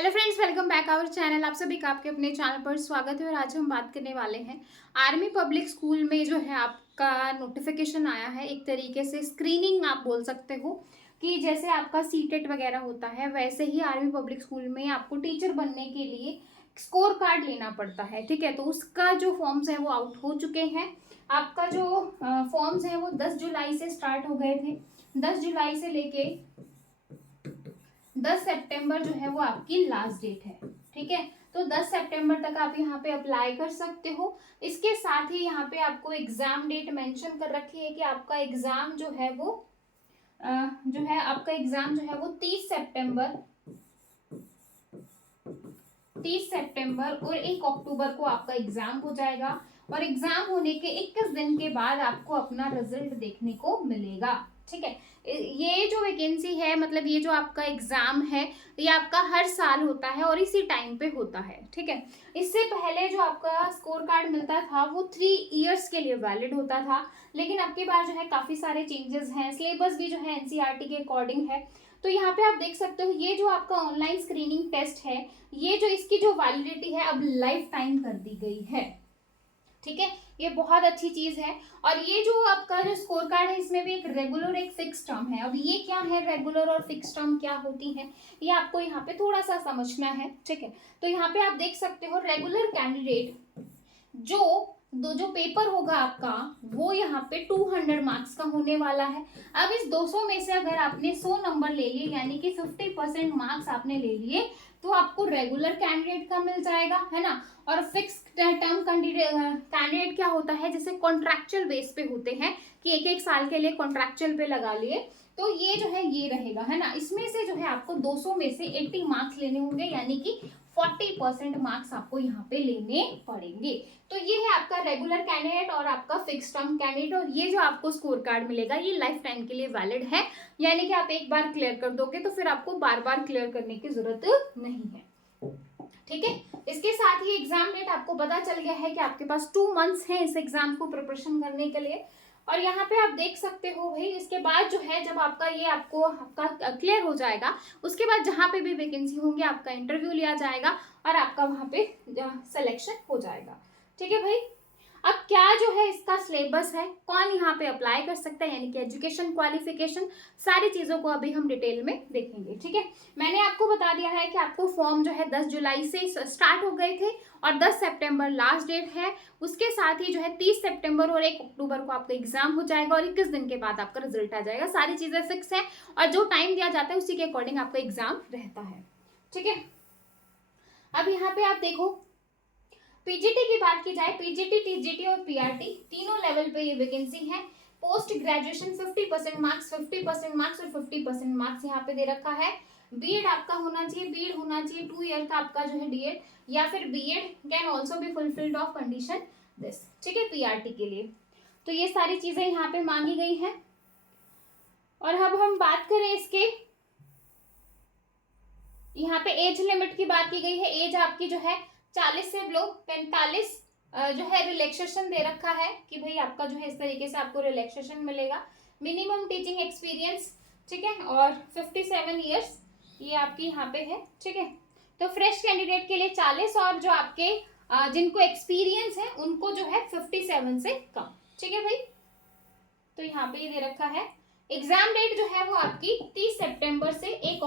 Hello friends, welcome back our channel. आप सभी का आपके अपने चैनल पर स्वागत है। और आज हम बात करने वाले हैं आर्मी पब्लिक स्कूल में जो है आपका नोटिफिकेशन आया है। एक तरीके से स्क्रीनिंग आप बोल सकते हो कि जैसे आपका सीटेट वगैरह होता है वैसे ही आर्मी पब्लिक स्कूल में आपको टीचर बनने के लिए स्कोर कार्ड लेना पड़ता है। ठीक है, तो उसका जो फॉर्म्स है वो आउट हो चुके हैं। आपका जो फॉर्म्स है वो 10 जुलाई से स्टार्ट हो गए थे। 10 जुलाई से लेके 10 सितंबर जो है वो आपकी लास्ट डेट है। ठीक है, तो 10 सितंबर तक आप यहाँ पे अप्लाई कर सकते हो। इसके साथ ही यहाँ पे आपको एग्जाम डेट मेंशन कर रखी है कि आपका एग्जाम जो है वो आपका एग्जाम जो है वो 30 सितंबर और 1 अक्टूबर को आपका एग्जाम हो जाएगा। और एग्जाम होने के 21 दिन के बाद आपको अपना रिजल्ट देखने को मिलेगा। ठीक है, ये जो वैकेंसी है, मतलब ये जो आपका एग्जाम है, ये आपका हर साल होता है और इसी टाइम पे होता है। ठीक है, इससे पहले जो आपका स्कोर कार्ड मिलता था वो 3 इयर्स के लिए वैलिड होता था, लेकिन अब की बार जो है काफी सारे चेंजेस हैं। सिलेबस भी जो है एनसीईआरटी के अकॉर्डिंग है। तो यहाँ पे आप देख सकते हो ये जो आपका ऑनलाइन स्क्रीनिंग टेस्ट है, ये जो इसकी जो वैलिडिटी है अब लाइफ टाइम कर दी गई है। ठीक है, ये बहुत अच्छी चीज है। और ये जो आपका जो स्कोर कार्ड है इसमें भी एक रेगुलर एक फिक्स टर्म है। अब ये क्या है, रेगुलर और फिक्स टर्म क्या होती है, ये आपको यहाँ पे थोड़ा सा समझना है। ठीक है, तो यहाँ पे आप देख सकते हो रेगुलर कैंडिडेट जो पेपर होगा आपका वो यहाँ पे 200 मार्क्स का होने वाला है। अब इस 200 में से अगर आपने 100 नंबर ले लिए, यानी कि 50% मार्क्स आपने ले लिए, तो आपको रेगुलर कैंडिडेट का मिल जाएगा, है ना। और फिक्स टर्म कैंडिडेट क्या होता है, जैसे कॉन्ट्रैक्चुअल बेस पे होते हैं कि एक एक साल के लिए कॉन्ट्रैक्चुअल पे लगा लिए, तो ये जो है ये रहेगा, है ना। इसमें से जो है आपको 200 में से 80 मार्क्स लेने होंगे, यानी कि 40% मार्क्स आपको यहाँ पे लेने पड़ेंगे। तो ये है आपका रेगुलर कैंडिडेट और आपका फिक्स टर्म कैंडिडेट। और ये जो आपको स्कोर कार्ड मिलेगा ये लाइफ टाइम के लिए वैलिड है, यानी कि आप एक बार क्लियर कर दोगे तो फिर आपको बार बार क्लियर करने की जरूरत नहीं है। ठीक है, इसके साथ ही एग्जाम डेट आपको पता चल गया है कि आपके पास 2 मंथ्स हैं इस एग्जाम को प्रिपरेशन करने के लिए। और यहाँ पे आप देख सकते हो भाई, इसके बाद जो है जब आपका ये आपका क्लियर हो जाएगा, उसके बाद जहाँ पे भी वैकेंसी होंगी आपका इंटरव्यू लिया जाएगा और आपका वहां पे सिलेक्शन हो जाएगा। ठीक है भाई, अब क्या जो है इसका सिलेबस है, कौन यहाँ पे अप्लाई कर सकता है, यानी कि एजुकेशन क्वालिफिकेशन, सारी चीजों को अभी हम डिटेल में देखेंगे। ठीक है, मैंने आपको बता दिया है कि आपको फॉर्म जो है 10 जुलाई से स्टार्ट हो गए थे और 10 सितंबर लास्ट डेट है। उसके साथ ही जो है 30 सितंबर और 1 अक्टूबर को आपका एग्जाम हो जाएगा और 21 दिन के बाद आपका रिजल्ट आ जाएगा। सारी चीजें फिक्स है और जो टाइम दिया जाता है उसी के अकॉर्डिंग आपका एग्जाम रहता है। ठीक है, अब यहाँ पे आप देखो, पीजीटी की बात की जाए, पीजीटी, टीजीटी और पीआरटी तीनों लेवल पे ये वैकेंसी है। पोस्ट ग्रेजुएशन 50% मार्क्स, 50% मार्क्स और 50% मार्क्स यहाँ पे दे रखा है। बीएड आपका होना चाहिए, बीएड होना चाहिए 2 ईयर का आपका जो है डीएड, या फिर BEd can also be fulfilled of condition this. ठीक है, पीआरटी के लिए तो ये सारी चीजें यहाँ पे मांगी गई हैं। और अब हम बात करें इसके, यहाँ पे एज लिमिट की बात की गई है। एज आपकी जो है 40 से बिलो 45 जो है रिलैक्सेशन दे रखा है कि भाई आपका जो है इस तरीके से आपको रिलैक्सेशन मिलेगा। मिनिमम टीचिंग एक्सपीरियंस, ठीक है, और 57 ईयर्स ये आपकी यहाँ पे है। ठीक है, तो फ्रेश कैंडिडेट के लिए 40 और जो आपके जिनको एक्सपीरियंस है उनको जो है 57 से कम। ठीक है भाई, तो यहाँ पे ये दे रखा है। एग्जाम डेट जो है वो आपकी 30 सितंबर से 1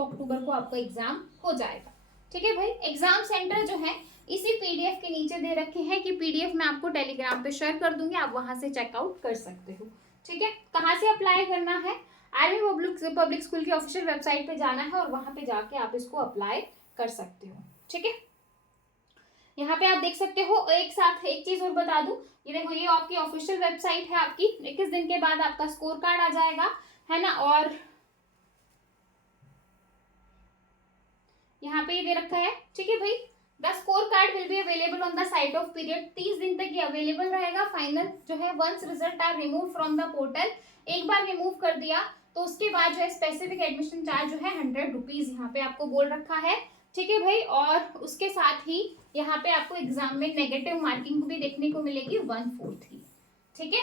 अक्टूबर को आपका एग्जाम हो जाएगा। ठीक है भाई, एग्जाम सेंटर जो है इसी पीडीएफ के नीचे दे रखे हैं कि पीडीएफ मैं आपको टेलीग्राम पे शेयर कर दूंगी, आप वहां से चेकआउट कर सकते हो। ठीक है, कहाँ से अप्लाई करना है, आर्मी पब्लिक स्कूल की ऑफिशियल वेबसाइट पे जाना है और वहां पे जाके आप इसको अप्लाई कर सकते हो। ठीक है, यहाँ पे आप देख सकते हो। एक साथ एक चीज और बता दूं, ये देखो ये आपकी ऑफिशियल वेबसाइट है। आपकी 21 दिन के बाद आपका स्कोर कार्ड आ जाएगा, है ना। और यहाँ पे ये दे रखा है। ठीक है भाई, the score card will be available on the site of period, 30 दिन तक ये अवेलेबल रहेगा। फाइनल जो है once result are remove from the portal, एक बार रिमूव कर दिया तो उसके बाद जो है स्पेसिफिक एडमिशन चार्ज जो है 100 रुपीज यहाँ पे आपको बोल रखा है। ठीक है भाई, और उसके साथ ही यहाँ पे आपको एग्जाम में नेगेटिव मार्किंग भी देखने को मिलेगी 1/4 ही। ठीक है,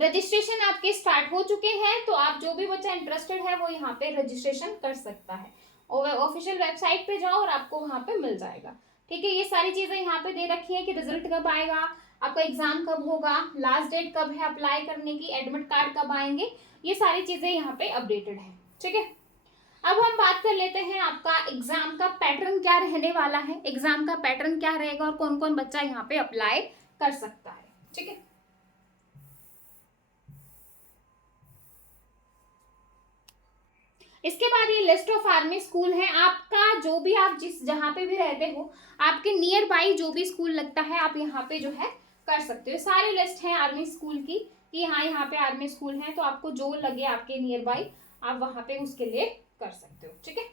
रजिस्ट्रेशन आपके स्टार्ट हो चुके हैं, तो आप जो भी बच्चा इंटरेस्टेड है वो यहाँ पे रजिस्ट्रेशन कर सकता है। ऑफिशियल वेबसाइट पे जाओ और आपको वहां पे मिल जाएगा। ठीक है, ये सारी चीजें यहाँ पे दे रखी है कि रिजल्ट कब आएगा, आपका एग्जाम कब होगा, लास्ट डेट कब है अप्लाई करने की, एडमिट कार्ड कब आएंगे, ये सारी चीजें यहाँ पे अपडेटेड है। ठीक है, अब हम बात कर लेते हैं आपका एग्जाम का पैटर्न क्या रहने वाला है, एग्जाम का पैटर्न क्या रहेगा और कौन कौन बच्चा यहाँ पे अप्लाई कर सकता है। ठीक है, इसके बाद ये लिस्ट ऑफ आर्मी स्कूल है। आपका जो भी आप जिस जहाँ पे भी रहते हो, आपके नियर बाई जो भी स्कूल लगता है आप यहाँ पे जो है कर सकते हो। सारी लिस्ट है आर्मी स्कूल की कि हाँ यहाँ पे आर्मी स्कूल है, तो आपको जो लगे आपके नियर बाई आप वहां पे उसके लिए कर सकते हो। ठीक है,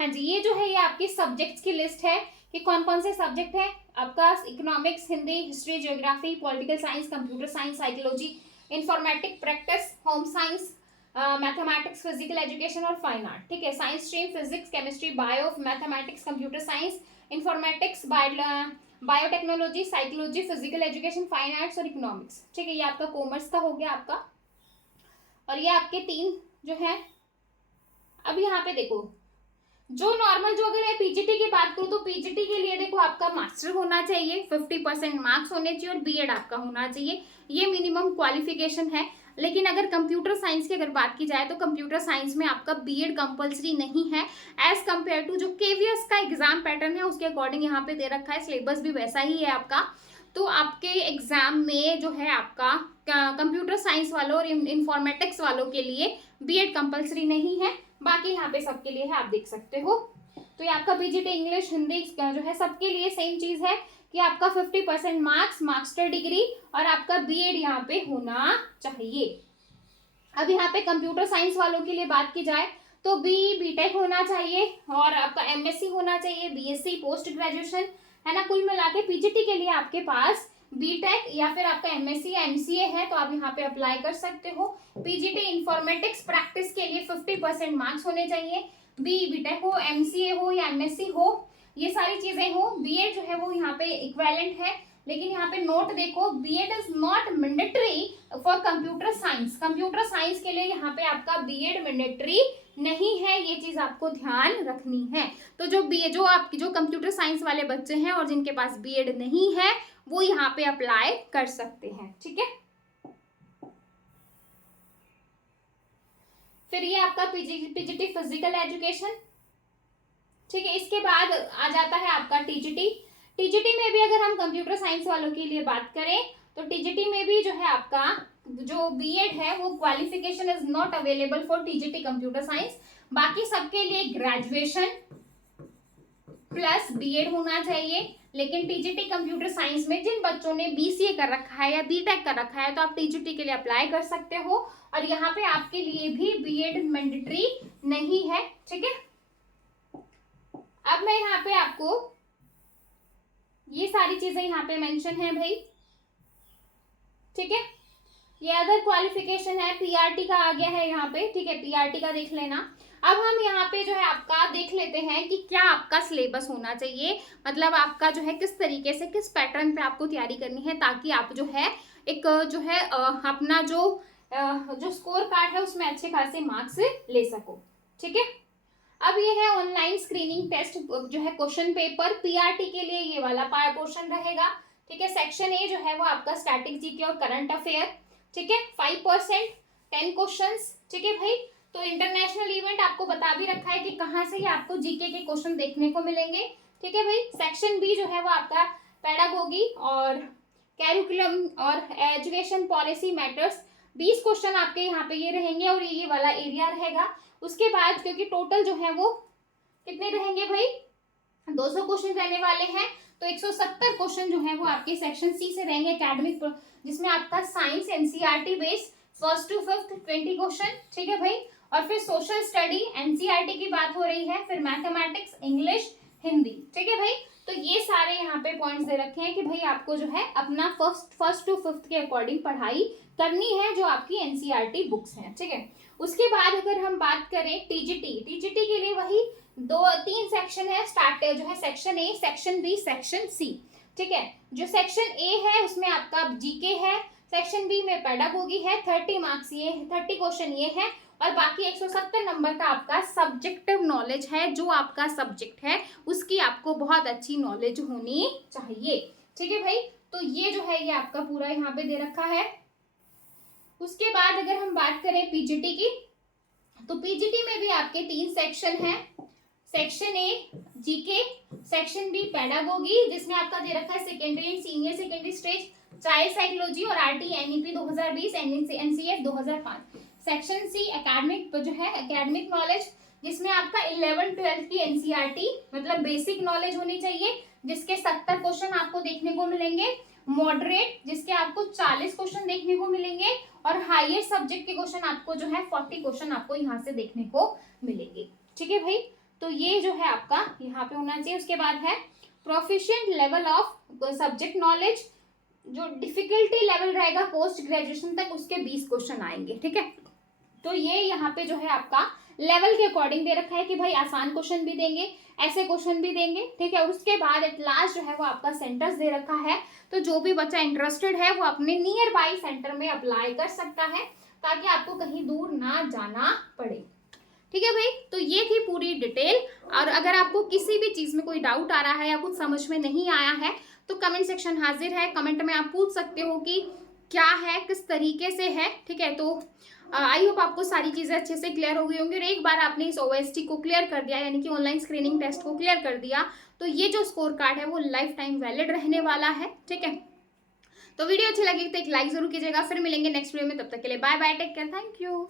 हाँ जी, ये जो है ये आपकी सब्जेक्ट्स की लिस्ट है कि कौन कौन से सब्जेक्ट है आपका। Economics, Hindi, history, geography, political science, computer science, psychology, informatic, practice, home science, mathematics, physical education और फाइन आर्ट। ठीक है, science stream physics, chemistry, bio, mathematics, computer science, informatics, biotechnology, psychology, physical education, fine arts और economics. ठीक है, ये आपका commerce का हो गया आपका, और ये आपके 3 जो है। अब यहाँ पे देखो जो नॉर्मल, जो अगर मैं पीजीटी की बात करूँ तो पीजीटी के लिए देखो आपका मास्टर होना चाहिए, 50% मार्क्स होने चाहिए और बीएड आपका होना चाहिए, ये मिनिमम क्वालिफिकेशन है। लेकिन अगर कंप्यूटर साइंस की अगर बात की जाए तो कंप्यूटर साइंस में आपका बीएड कंपलसरी नहीं है, एज कंपेयर टू जो केवीएस का एग्जाम पैटर्न है उसके अकॉर्डिंग यहाँ पे दे रखा है, सिलेबस भी वैसा ही है आपका। तो आपके एग्जाम में जो है आपका कंप्यूटर साइंस वालों और इंफॉर्मेटिक्स वालों के लिए बीएड कंपलसरी नहीं है, बाकी यहाँ पे सबके लिए है, आप देख सकते हो। तो ये आपका पीजीटी इंग्लिश, हिंदी जो है सबके लिए सेम चीज है कि आपका 50% मार्क्स, मास्टर डिग्री और आपका बीएड यहाँ पे होना चाहिए। अब यहाँ पे कंप्यूटर साइंस वालों के लिए बात की जाए तो बीटेक होना चाहिए और आपका एमएससी होना चाहिए, बीएससी, पोस्ट ग्रेजुएशन, है ना। कुल मिला के पीजीटी के लिए आपके पास बीटेक या फिर आपका एमएससी या एमसीए है तो आप यहाँ पे अप्लाई कर सकते हो। पीजीटी इंफॉर्मेटिक्स प्रैक्टिस के लिए 50% मार्क्स होने चाहिए, बीटेक हो, एमसीए हो या एमएससी हो, ये सारी चीजें हो। बीएड जो है वो यहाँ पे इक्विवेलेंट है, लेकिन यहाँ पे नोट देखो, BEd is not mandatory for computer science. Computer science के लिए यहाँ पे आपका बीएड मैंडेटरी नहीं है, ये चीज आपको ध्यान रखनी है। तो जो आपकी जो कंप्यूटर साइंस वाले बच्चे हैं और जिनके पास बीएड नहीं है वो यहाँ पे अप्लाई कर सकते हैं। ठीक है, फिर ये आपका पीजीटी फिजिकल एजुकेशन। ठीक है, इसके बाद आ जाता है आपका टीजीटी। टीजीटी में भी अगर हम कंप्यूटर साइंस वालों के लिए बात करें तो टीजीटी में भी जो है आपका जो बीएड है वो qualification is not available for TGT computer science. बाकी सबके लिए ग्रेजुएशन प्लस बीएड होना चाहिए। लेकिन टीजीटी कंप्यूटर साइंस में जिन बच्चों ने बीसीए कर रखा है या बीटेक कर रखा है तो आप टीजीटी के लिए अप्लाई कर सकते हो, और यहाँ पे आपके लिए भी बीएड मैंडेटरी नहीं है। ठीक है, अब मैं यहाँ पे आपको ये सारी चीजें यहाँ पे मेंशन है भाई। ठीक है, ये अदर क्वालिफिकेशन है, पीआरटी का आ गया है यहाँ पे। ठीक है, पीआरटी का देख लेना। अब हम यहाँ पे जो है आपका देख लेते हैं कि क्या आपका सिलेबस होना चाहिए, मतलब आपका जो है किस तरीके से किस पैटर्न पे आपको तैयारी करनी है, ताकि आप जो है एक जो है अपना जो स्कोर कार्ड है उसमें अच्छे खासे मार्क्स ले सको। ठीक है, अब ये है ऑनलाइन स्क्रीनिंग टेस्ट जो है क्वेश्चन पेपर, पीआरटी के लिए ये वाला पोर्शन रहेगा। ठीक है, सेक्शन ए जो है वो आपका स्टैटिक जीके और करंट अफेयर। ठीक है, 5%, 10 क्वेश्चंस। ठीक है भाई, तो इंटरनेशनल इवेंट आपको बता भी रखा है कि कहाँ से ही आपको जीके के क्वेश्चन देखने को मिलेंगे। ठीक है भाई, सेक्शन बी जो है वो आपका पेडागोगी और कैरिकुलम और एजुकेशन पॉलिसी मैटर्स, 20 क्वेश्चन आपके यहाँ पे ये रहेंगे और ये वाला एरिया रहेगा। उसके बाद क्योंकि टोटल जो है वो कितने रहेंगे भाई, 200 क्वेश्चन रहने वाले हैं, तो 170 क्वेश्चन जो है वो आपके सेक्शन सी से रहेंगे एकेडमिक, जिसमें आपका science NCERT base 1st to 5th 20 question. ठीक है भाई, और फिर सोशल स्टडी एनसीईआरटी की बात हो रही है, फिर मैथमेटिक्स, इंग्लिश, हिंदी। ठीक है भाई, तो ये सारे यहाँ पे पॉइंट्स दे रखे हैं कि भाई आपको जो है अपना फर्स्ट टू फिफ्थ के अकॉर्डिंग पढ़ाई करनी है जो आपकी एनसीईआरटी बुक्स हैं। ठीक है, उसके बाद अगर हम बात करें टीजीटी के लिए वही 2-3 सेक्शन है, स्टार्ट जो है section A, section B, section C. ठीक है, जो सेक्शन ए है उसमें आपका जीके है, सेक्शन बी में पेडागोगी है, 30 मार्क्स ये 30 क्वेश्चन ये है, और बाकी 170 नंबर का आपका सब्जेक्टिव नॉलेज है। जो आपका सब्जेक्ट है उसकी आपको बहुत अच्छी नॉलेज होनी चाहिए। ठीक है भाई, तो ये जो है ये आपका पूरा यहाँ पे दे रखा है। उसके बाद अगर हम बात करें पीजीटी की, तो पीजीटी में भी आपके 3 सेक्शन हैं। Section A GK, section B pedagogy जिसमें आपका दे रखा है secondary and senior secondary stage, child psychology और RT NEP 2020 NCF 2005। Section C academic जो है एकेडमिक नॉलेज, जिसमें आपका 11 12 की एनसीईआरटी मतलब बेसिक नॉलेज होनी चाहिए, जिसके 70 क्वेश्चन आपको देखने को मिलेंगे। मॉडरेट जिसके आपको 40 क्वेश्चन देखने को मिलेंगे, और हाईएस्ट सब्जेक्ट के क्वेश्चन आपको जो है 40 क्वेश्चन आपको यहाँ से देखने को मिलेंगे। ठीक है भाई, तो ये जो है आपका यहाँ पे होना चाहिए। उसके बाद है proficient level of subject knowledge, जो डिफिकल्टी लेवल रहेगा पोस्ट ग्रेजुएशन तक उसके 20 क्वेश्चन आएंगे। ठीक है, तो ये यहाँ पे जो है आपका लेवल के अकॉर्डिंग दे रखा है कि भाई आसान क्वेश्चन भी देंगे, ऐसे क्वेश्चन भी देंगे। ठीक है, और उसके बाद एट लास्ट जो है वो आपका सेंटर्स दे रखा है, तो जो भी बच्चा इंटरेस्टेड है वो अपने नियर बाई सेंटर में अप्लाई कर सकता है, ताकि आपको कहीं दूर ना जाना पड़े। ठीक है भाई, तो ये थी पूरी डिटेल। और अगर आपको किसी भी चीज में कोई डाउट आ रहा है या कुछ समझ में नहीं आया है तो कमेंट सेक्शन हाजिर है, कमेंट में आप पूछ सकते हो कि क्या है, किस तरीके से है। ठीक है, तो आई होप आपको सारी चीजें अच्छे से क्लियर हो गई होंगी, और एक बार आपने इस ओएसटी को क्लियर कर दिया, यानी कि ऑनलाइन स्क्रीनिंग टेस्ट को क्लियर कर दिया, तो ये जो स्कोर कार्ड है वो लाइफ टाइम वैलिड रहने वाला है। ठीक है, तो वीडियो अच्छी लगी तो एक लाइक जरूर कीजिएगा। फिर मिलेंगे नेक्स्ट वीडियो में, तब तक के लिए bye bye, take care, thank you.